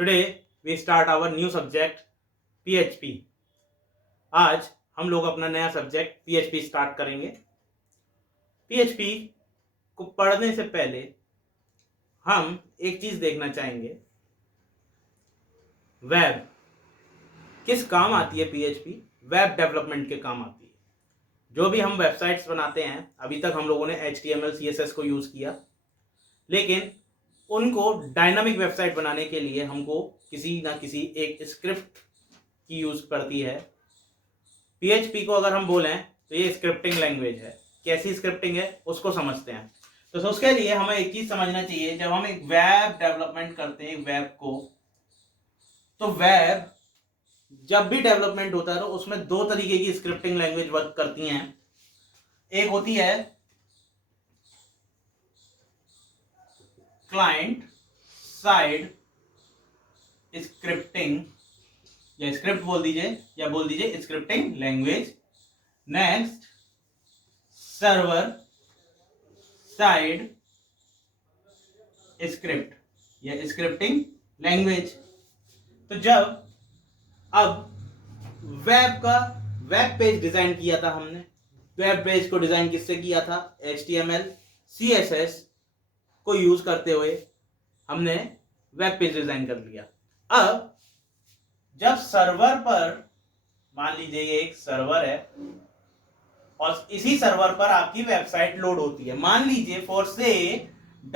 Today we start our new subject PHP. आज हम लोग अपना नया सब्जेक्ट PHP स्टार्ट करेंगे। PHP को पढ़ने से पहले हम एक चीज देखना चाहेंगे, वेब किस काम आती है। PHP वेब डेवलपमेंट के काम आती है। जो भी हम वेबसाइट्स बनाते हैं, अभी तक हम लोगों ने HTML CSS को यूज किया, लेकिन उनको डायनामिक वेबसाइट बनाने के लिए हमको किसी ना किसी एक स्क्रिप्ट की यूज पड़ती है। PHP को अगर हम बोलें तो ये स्क्रिप्टिंग लैंग्वेज है। कैसी स्क्रिप्टिंग है उसको समझते हैं। तो उसके लिए हमें एक चीज समझना चाहिए, जब हम एक वेब डेवलपमेंट करते हैं वेब को, तो वेब जब भी डेवलपमेंट होता है तो उसमें दो तरीके की स्क्रिप्टिंग लैंग्वेज वर्क करती हैं। एक होती है क्लाइंट साइड स्क्रिप्टिंग, या स्क्रिप्ट बोल दीजिए या बोल दीजिए scripting language. Next server side script या स्क्रिप्टिंग लैंग्वेज। तो जब अब वेब पेज डिजाइन किया था हमने, वेब पेज को डिजाइन किससे किया था? HTML CSS को यूज करते हुए हमने वेब पेज डिजाइन कर लिया। अब जब सर्वर पर, मान लीजिए ये एक सर्वर है और इसी सर्वर पर आपकी वेबसाइट लोड होती है। मान लीजिए फॉर से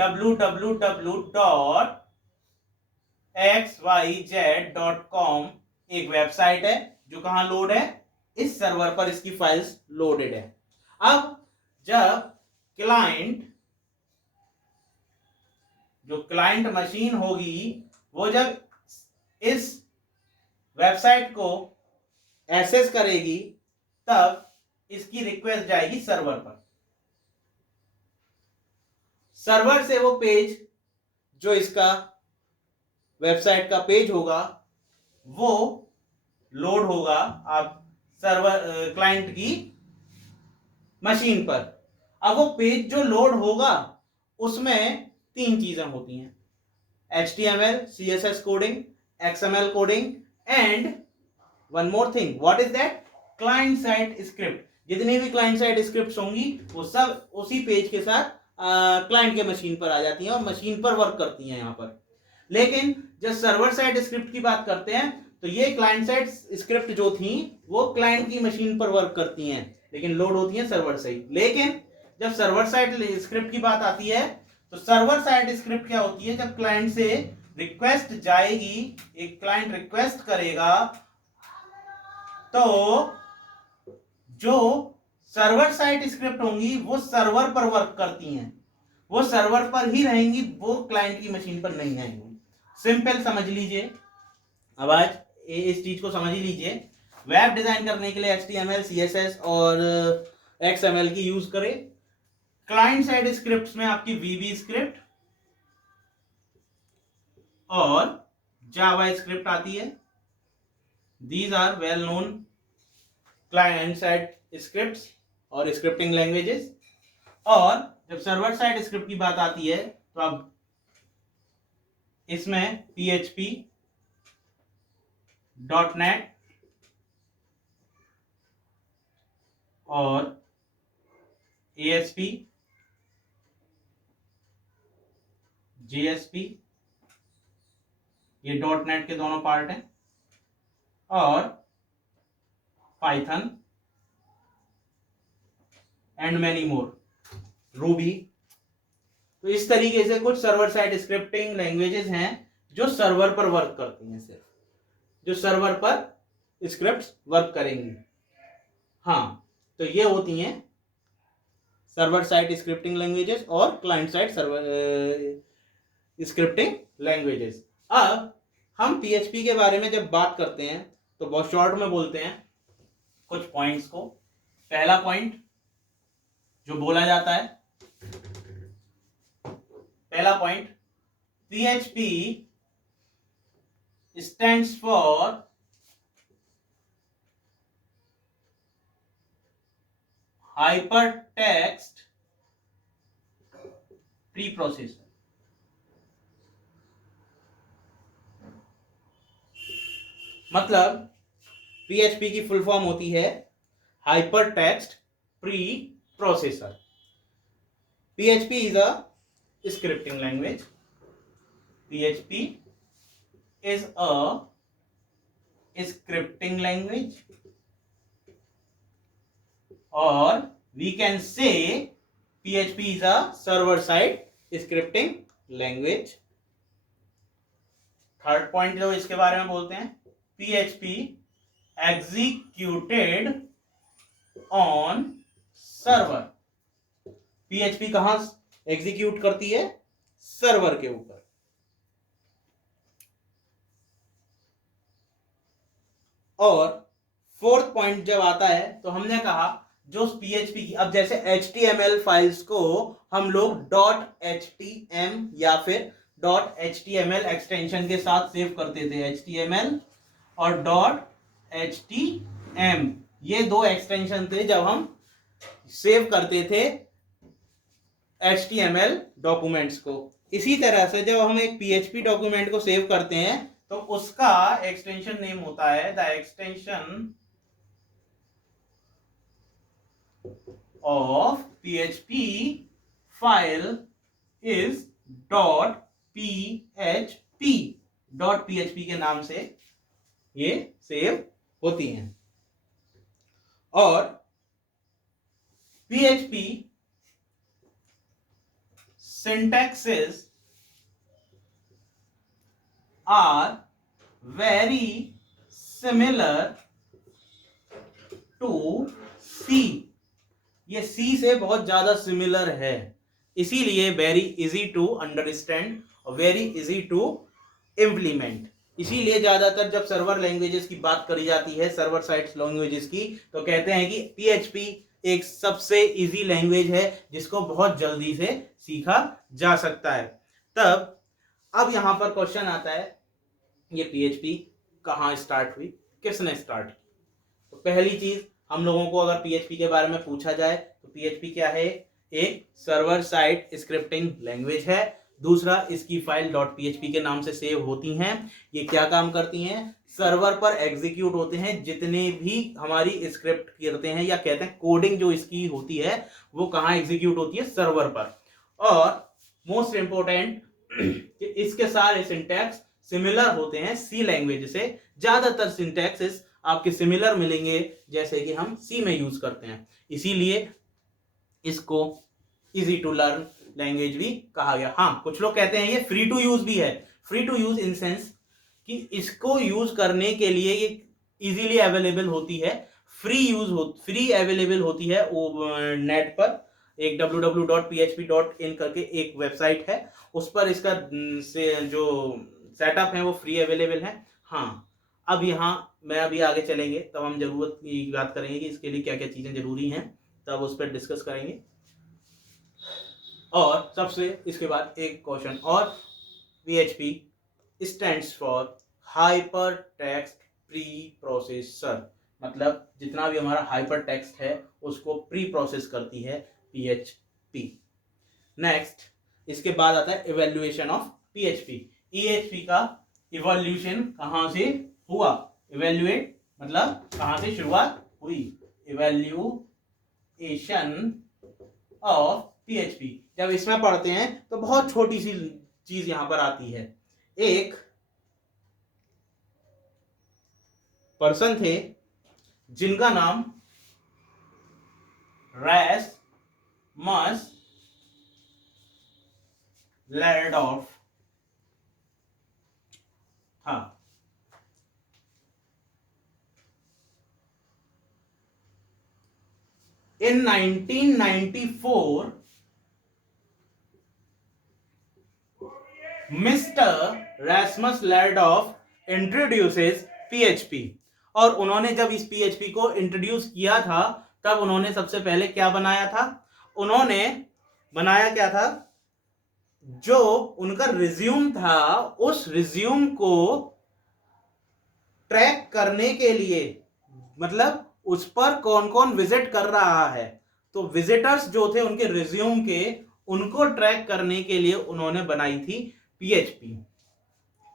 www.xyz.com एक वेबसाइट है जो कहां लोड है? इस सर्वर पर इसकी फाइल्स लोडेड है। अब जब क्लाइंट मशीन होगी, वो जब इस वेबसाइट को एक्सेस करेगी, तब इसकी रिक्वेस्ट जाएगी सर्वर पर। सर्वर से वो पेज, जो इसका वेबसाइट का पेज होगा, वो लोड होगा आप सर्वर क्लाइंट की मशीन पर। अब वो पेज जो लोड होगा उसमें तीन चीजें होती हैं: HTML CSS coding, XML coding and one more thing. What is that? Client side script. जितनी भी क्लाइंट साइड स्क्रिप्ट्स होंगी वो सब उसी पेज के साथ क्लाइंट के मशीन पर आ जाती हैं और मशीन पर वर्क करती हैं यहां पर। लेकिन जब सर्वर साइड स्क्रिप्ट की बात करते हैं तो ये क्लाइंट साइड स्क्रिप्ट जो थी वो क्लाइंट की मशीन पर वर्क करती हैं, लेकिन लोड होती हैं सर्वर साइड। लेकिन जब सर्वर साइड स्क्रिप्ट की बात आती है तो सर्वर साइड स्क्रिप्ट क्या होती है? जब क्लाइंट से रिक्वेस्ट जाएगी, एक क्लाइंट रिक्वेस्ट करेगा, तो जो सर्वर साइड स्क्रिप्ट होंगी वो सर्वर पर वर्क करती हैं, वो सर्वर पर ही रहेंगी, वो क्लाइंट की मशीन पर नहीं आएंगी। सिंपल समझ लीजिए। अब आज इस चीज को समझ ही लीजिए। वेब डिजाइन करने के लिए HTML CSS और XML की यूज करें। क्लाइंट साइड स्क्रिप्ट्स में आपकी VB स्क्रिप्ट और जावा स्क्रिप्ट आती है। These are well known client side scripts और स्क्रिप्टिंग लैंग्वेजेस। और जब सर्वर साइड स्क्रिप्ट की बात आती है तो अब इसमें PHP, .NET और ASP, JSP, ये .NET के दोनों पार्ट हैं, और Python and many more, Ruby. तो इस तरीके से कुछ सर्वर साइड स्क्रिप्टिंग लैंग्वेजेस हैं जो सर्वर पर वर्क करती हैं, सिर्फ जो सर्वर पर स्क्रिप्ट्स वर्क करेंगी। हाँ, तो ये होती हैं सर्वर साइड स्क्रिप्टिंग लैंग्वेजेस और client side server scripting languages. अब हम PHP के बारे में जब बात करते हैं तो बहुत शॉर्ट में बोलते हैं कुछ पॉइंट्स को। पहला पॉइंट जो बोला जाता है, पहला point, PHP stands for hypertext pre processor. मतलब PHP की फुल फॉर्म होती है hyper text pre processor. PHP is a scripting language. PHP is a scripting language, or we can say PHP is a server side scripting language. Third point जो इसके बारे में बोलते हैं, PHP executed on server. PHP कहां execute करती है? Server के ऊपर। और फोर्थ पॉइंट जब आता है तो हमने कहा जो PHP की, अब जैसे HTML फाइल्स को हम लोग .htm या फिर .html एक्सटेंशन के साथ सेव करते थे, HTML और .htm ये दो एक्सटेंशन थे जब हम सेव करते थे HTML डॉक्यूमेंट्स को। इसी तरह से जब हम एक PHP डॉक्यूमेंट को सेव करते हैं तो उसका एक्सटेंशन नेम होता है, the extension of PHP file is .php। .php के नाम से ये सेव होती हैं। और PHP syntaxes are very similar to C। ये C से बहुत ज्यादा सिमिलर है, इसीलिए वेरी इजी टू अंडरस्टैंड और वेरी इजी टू इम्प्लीमेंट। इसीलिए ज्यादातर जब सर्वर लैंग्वेजेस की बात करी जाती है, सर्वर साइड लैंग्वेजेस की, तो कहते हैं कि PHP एक सबसे इजी लैंग्वेज है जिसको बहुत जल्दी से सीखा जा सकता है। तब अब यहां पर क्वेश्चन आता है, ये PHP कहां स्टार्ट हुई, किसने स्टार्ट की? तो पहली चीज हम लोगों को अगर PHP के बारे में पूछा जाए तो PHP क्या है? एक सर्वर साइड स्क्रिप्टिंग लैंग्वेज है। दूसरा, इसकी फाइल .php के नाम से सेव होती हैं। ये क्या काम करती हैं? सर्वर पर एग्जीक्यूट होते हैं जितने भी हमारी स्क्रिप्ट करते हैं, या कहते हैं कोडिंग जो इसकी होती है वो कहाँ एग्जीक्यूट होती है? सर्वर पर। और मोस्ट इंपोर्टेंट कि इसके सारे सिंटैक्स सिमिलर होते हैं सी लैंग्वेज से। ज्यादातर सिंटैक्सेस आपके सिमिलर मिलेंगे जैसे कि हम सी में यूज करते हैं, इसीलिए इसको इजी टू लर्न लैंग्वेज भी कहा गया। हाँ, कुछ लोग कहते हैं ये फ्री टू यूज भी है। Free to use in sense कि इसको यूज करने के लिए ये इजीली अवेलेबल होती है, फ्री अवेलेबल होती है वो नेट पर। एक www.php.in करके एक वेबसाइट है, उस पर इसका से जो सेटअप है वो फ्री अवेलेबल है। हाँ, अब यहाँ मैं अभी आगे चलेंगे तब हम जरूरत की बात करेंगे कि इसके लिए क्या क्या चीजें जरूरी हैं, तब उस पर डिस्कस करेंगे। और सबसे इसके बाद एक क्वेश्चन और, PHP stands for hyper text pre processor, मतलब जितना भी हमारा हाइपर टेक्स्ट है उसको प्री प्रोसेस करती है PHP। नेक्स्ट इसके बाद आता है इवैल्यूएशन ऑफ PHP। PHP का इवोल्यूशन कहां से हुआ? इवैल्यूएट मतलब कहां से शुरुआत हुई? इवैल्यूएशन ऑफ PHP जब इसमें पढ़ते हैं तो बहुत छोटी सी चीज यहां पर आती है। एक पर्सन थे जिनका नाम रैसमस लैरडॉर्फ था। In 1994, Mr. Rasmus Lerdorf introduces PHP। और उन्होंने जब इस PHP को इंट्रोड्यूस किया था तब उन्होंने सबसे पहले क्या बनाया था? उन्होंने बनाया क्या था? जो उनका रिज्यूम था उस रिज्यूम को ट्रैक करने के लिए, मतलब उस पर कौन कौन विजिट कर रहा है, तो विजिटर्स जो थे उनके रिज्यूम के, उनको ट्रैक करने के लिए उन्होंने बनाई थी PHP।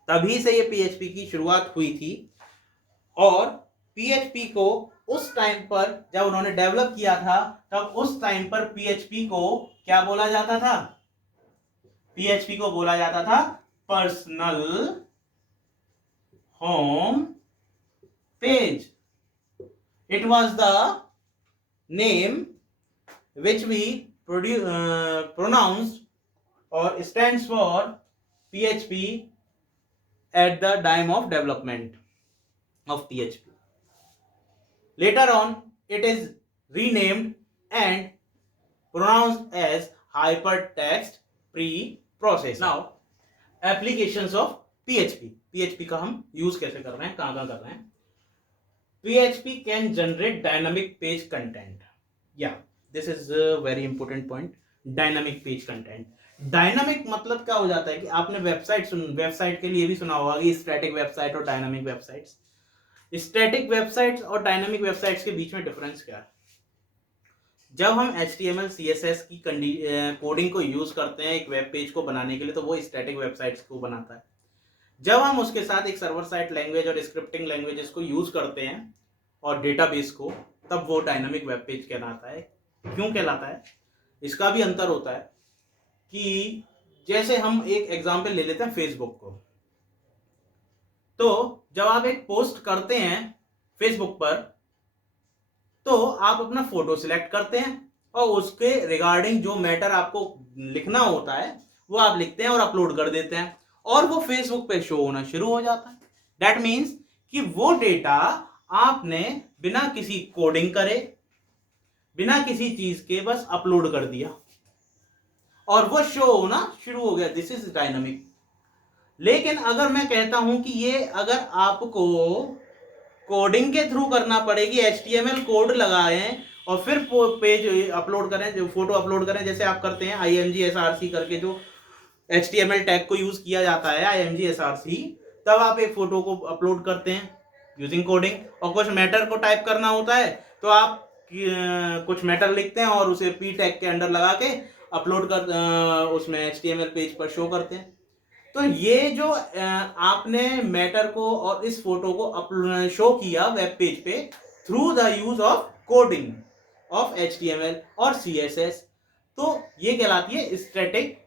तभी से ये PHP की शुरुआत हुई थी। और PHP को उस टाइम पर जब उन्होंने डेवलप किया था तब उस टाइम पर PHP को क्या बोला जाता था? PHP को बोला जाता था personal home page. It was the name which we pronounced or stands for PHP at the time of development of PHP. Later on, it is renamed and pronounced as hypertext preprocessor. Now, applications of PHP. PHP का हम use कैसे कर रहे हैं, कहां कर रहे हैं? PHP can generate dynamic page content. Yeah, this is a very important point. Dynamic page content. Dynamic मतलब क्या हो जाता है कि आपने वेबसाइट के लिए भी सुना होगा कि स्टैटिक वेबसाइट और डायनामिक वेबसाइट्स. स्टैटिक वेबसाइट्स और डायनामिक वेबसाइट्स के बीच में डिफरेंस क्या है? जब हम HTML CSS की कोडिंग को यूज करते हैं एक वेब पेज को बनाने के लिए तो वो स्टैटिक वेबसाइट्स को बनाता है. जब हम उसके साथ एक सर्वर साइड लैंग्वेज और स्क्रिप्टिंग लैंग्वेजेस को यूज करते हैं और डेटाबेस को, तब वो डायनामिक वेब पेज कहलाता है. क्यों कहलाता है? इसका भी अंतर होता है कि जैसे हम एक एग्जांपल ले लेते हैं फेसबुक को. तो जब आप एक पोस्ट करते हैं फेसबुक पर तो आप अपना फोटो सिलेक्ट करते हैं और उसके रिगार्डिंग जो मैटर आपको लिखना होता है वो आप लिखते हैं और अपलोड कर देते हैं और वो फेसबुक पे शो होना शुरू हो जाता है. दैट मीन्स कि वो डेटा आपने बिना किसी कोडिंग करे, बिना किसी चीज के बस अपलोड कर दिया और वो शो होना शुरू हो गया. This is dynamic. लेकिन अगर मैं कहता हूं कि ये अगर आपको कोडिंग के थ्रू करना पड़ेगी, HTML कोड लगाएं और फिर पेज अपलोड करें, जो फोटो अपलोड करें, जैसे आप करते हैं IMG SRC करके जो HTML टैग को यूज किया जाता है IMG SRC, तब आप एक फोटो को अपलोड करते हैं यूजिंग कोडिंग. और कुछ मैटर को टाइप करना होता है तो आप कुछ मैटर लिखते हैं और उसे P टैग के अंडर लगा के अपलोड कर उसमें HTML पेज पर शो करते हैं. तो ये जो आपने मैटर को और इस फोटो को शो किया वेब पेज पे through the use of coding of HTML और CSS, तो ये कहलाती है स्टैटिक.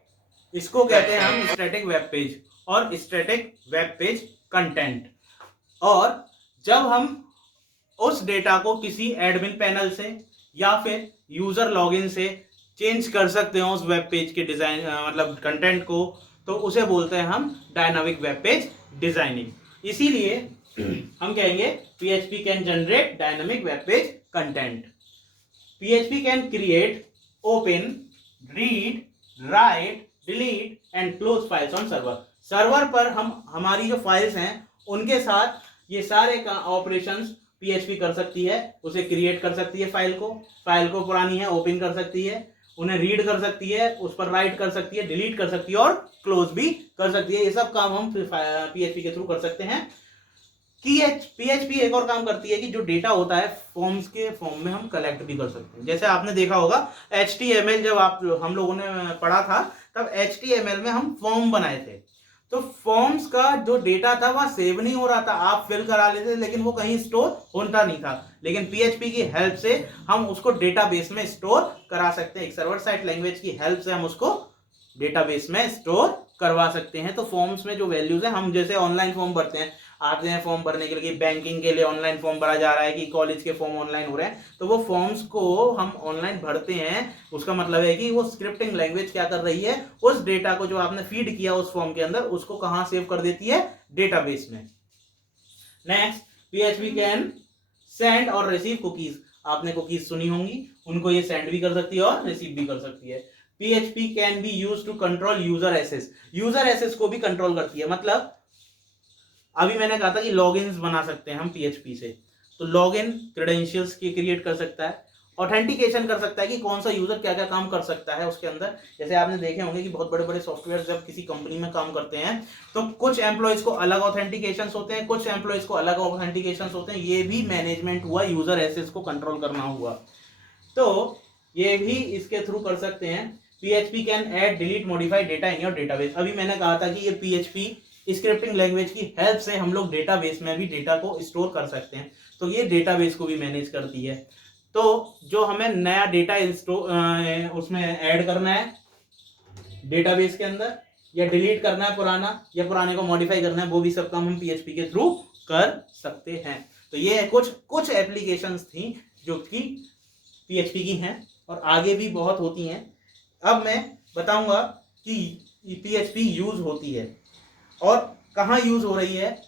इसको कहते हैं हम स्टैटिक वेब पेज और स्टैटिक वेब पेज कंटेंट. और जब हम उस डेटा को किसी एडमिन पैनल से या फिर यूजर लॉगिन से चेंज कर सकते हैं उस वेब पेज के डिजाइन मतलब कंटेंट को, तो उसे बोलते हैं हम डायनामिक वेब पेज डिजाइनिंग. इसीलिए हम कहेंगे PHP can generate dynamic web page content. PHP can create, open, read, right, delete and close files on server. Server पर हम हमारी जो फाइल्स हैं उनके साथ ये सारे ऑपरेशंस PHP कर सकती है. उसे क्रिएट कर सकती है फाइल को पुरानी है ओपन कर सकती है, उन्हें रीड कर सकती है, उस पर राइट कर सकती है, डिलीट कर सकती है और क्लोज भी कर सकती है. ये सब काम हम PHP के थ्रू कर सकते हैं. कि PHP एक और काम करती है कि जो डेटा होता है फॉर्म्स के फॉर्म में हम कलेक्ट भी कर सकते हैं. जैसे आपने देखा होगा HTML जब हम लोगों ने पढ़ा था तब HTML में हम फॉर्म बनाए थे, तो फॉर्म्स का जो डेटा था वह सेव नहीं हो रहा था. आप फिल करा लेते लेकिन वो कहीं स्टोर होता नहीं था. लेकिन PHP की हेल्प से हम उसको डेटाबेस में स्टोर करा सकते हैं. एक सर्वर साइड लैंग्वेज की हेल्प से हम उसको डेटाबेस में स्टोर करवा सकते हैं. तो फॉर्म्स में जो वैल्यूज है, हम जैसे ऑनलाइन फॉर्म भरते हैं, आते हैं फॉर्म भरने के लिए, बैंकिंग के लिए ऑनलाइन फॉर्म भरा जा रहा है कि कॉलेज के फॉर्म ऑनलाइन हो रहे हैं, तो वो फॉर्म्स को हम ऑनलाइन भरते हैं. उसका मतलब है कि वो स्क्रिप्टिंग लैंग्वेज क्या कर रही है, उस डेटा को जो आपने फीड किया उस फॉर्म के अंदर उसको कहां सेव कर देती है, डेटाबेस में. नेक्स्ट, PHP कैन सेंड और रिसीव कुकीज. आपने कुकीज सुनी होंगी, उनको ये सेंड भी कर सकती है और रिसीव भी कर सकती है. PHP can be use to control user access. User access को भी कंट्रोल करती है. मतलब अभी मैंने कहा था कि लॉगिन्स बना सकते हैं हम PHP से, तो लॉगिन क्रेडेंशियल्स की क्रिएट कर सकता है, ऑथेंटिकेशन कर सकता है कि कौन सा यूजर क्या क्या काम कर सकता है उसके अंदर. जैसे आपने देखे होंगे कि बहुत बड़े बड़े सॉफ्टवेयर जब किसी कंपनी में काम करते हैं तो कुछ एम्प्लॉयज को अलग ऑथेंटिकेशन होते हैं, कुछ एम्प्लॉयज को अलग ऑथेंटिकेशन होते हैं. ये भी मैनेजमेंट हुआ, यूजर एक्सेस को कंट्रोल करना हुआ, तो ये भी इसके थ्रू कर सकते हैं. PHP can add, delete, modify data in your database. अभी मैंने कहा था कि ये PHP स्क्रिप्टिंग लैंग्वेज की हेल्प से हम लोग डेटाबेस में भी डेटा को स्टोर कर सकते हैं, तो ये डेटाबेस को भी मैनेज करती है। तो जो हमें नया डेटा उसमें ऐड करना है डेटाबेस के अंदर, या डिलीट करना है पुराना, या पुराने को मॉडिफाई करना है, वो भी सब काम हम पीएचपी के थ्रू कर सकते हैं। तो ये कुछ एप्लीकेशंस थी जो कि पीएचपी की हैं, और आगे भी बहुत होती हैं। अब मैं बताऊंगा कि पीएचपी यूज होती है और कहाँ यूज हो रही है।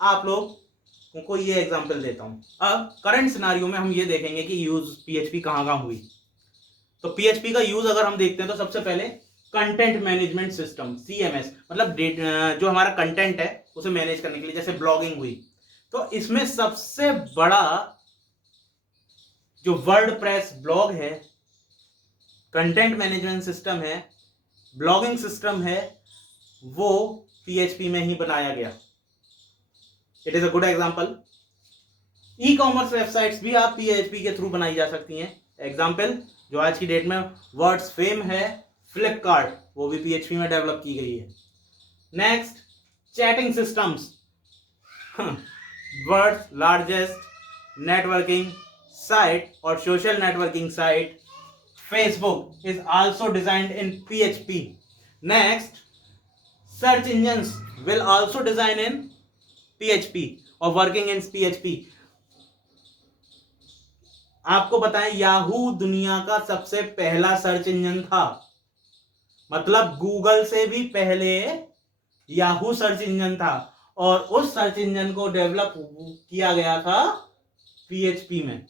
आप लोग को ये एग्जांपल देता हूं। अब करंट सिनारियो में हम ये देखेंगे कि यूज पीएचपी कहाँ हुई। तो पीएचपी का यूज अगर हम देखते हैं तो सबसे पहले कंटेंट मैनेजमेंट सिस्टम, सीएमएस, मतलब जो हमारा कंटेंट है उसे मैनेज करने के लिए, जैसे ब्लॉगिंग हुई, तो इसमें सबसे बड़ा जो वर्डप्रेस ब्लॉग है, कंटेंट मैनेजमेंट सिस्टम है, ब्लॉगिंग सिस्टम है, वो पीएचपी में ही बनाया गया। It is a good example. E commerce websites भी आप पीएचपी के थ्रू बनाई जा सकती हैं। एग्जांपल जो आज की डेट में वर्ड्स फेम है, फ्लिपकार्ट, वो भी पीएचपी में डेवलप की गई है। Next, chatting systems, world's largest networking site और social networking site Facebook is also designed in PHP. Next, search engines will also design in PHP or working in PHP. आपको बताएं, याहू दुनिया का सबसे पहला सर्च इंजन था, मतलब Google से भी पहले याहू सर्च इंजन था, और उस सर्च इंजन को डेवलप किया गया था पीएचपी में,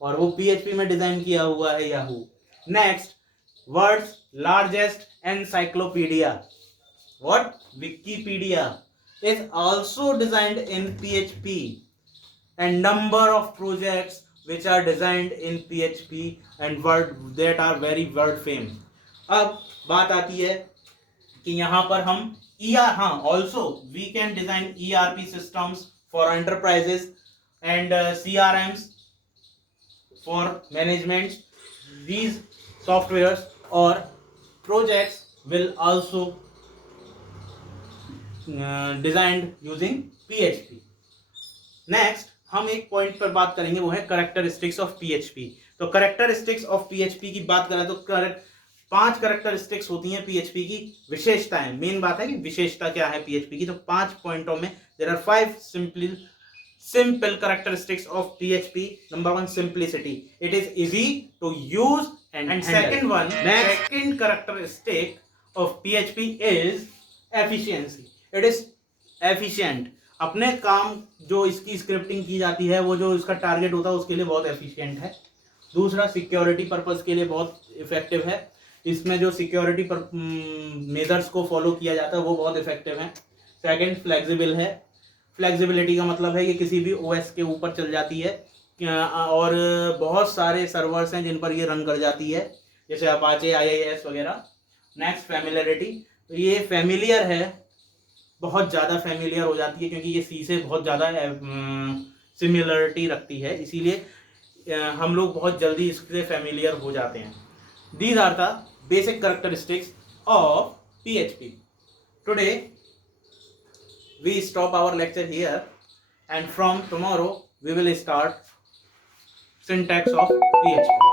और वो पीएचपी में डिजाइन किया हुआ है Yahoo. Next, world's largest encyclopedia, what, Wikipedia, is also designed in PHP, and number of projects which are designed in PHP and word that are very word fame. अब बात आती है कि यहाँ पर हम also we can design ERP systems for enterprises and CRMs for management. These softwares or projects will also designed using PHP. Next, हम एक पॉइंट पर बात करेंगे, वो है कैरेक्टरिस्टिक्स ऑफ पीएचपी। तो कैरेक्टरिस्टिक्स ऑफ पीएचपी की बात करें तो 5 कैरेक्टरिस्टिक्स होती हैं पीएचपी की, विशेषताएं। मेन बात है कि विशेषता क्या है पीएचपी की, तो 5 पॉइंटों में there are 5 simple characteristics of PHP. Number 1, simplicity. It is easy to use and second one, second characteristic of PHP is efficiency. It is efficient. अपने काम जो इसकी स्क्रिप्टिंग की जाती है, वो जो इसका टारगेट होता है उसके लिए बहुत एफिशिएंट है। दूसरा, सिक्योरिटी पर्पस के लिए बहुत इफेक्टिव है। इसमें जो सिक्योरिटी मेजर्स को फॉलो किया जाता है वो बहुत इफेक्टिव है। सेकंड, फ्लेक्सिबल है। फ्लेक्सिबिलिटी का मतलब है कि किसी भी ओएस के ऊपर चल जाती है, और बहुत सारे सर्वर्स हैं जिन पर ये रन कर जाती है, जैसे अपाचे, IIS वगैरह। नेक्स्ट, फैमिलियरिटी, तो ये फैमिलियर है, बहुत ज़्यादा फैमिलियर हो जाती है, क्योंकि ये सी से बहुत ज़्यादा सिमिलरिटी रखती है, इसीलिए हम लोग बहुत जल्दी इससे फैमिलियर हो जाते हैं। These are the basic characteristics of PHP. Today we stop our lecture here, and from tomorrow we will start syntax of PHP.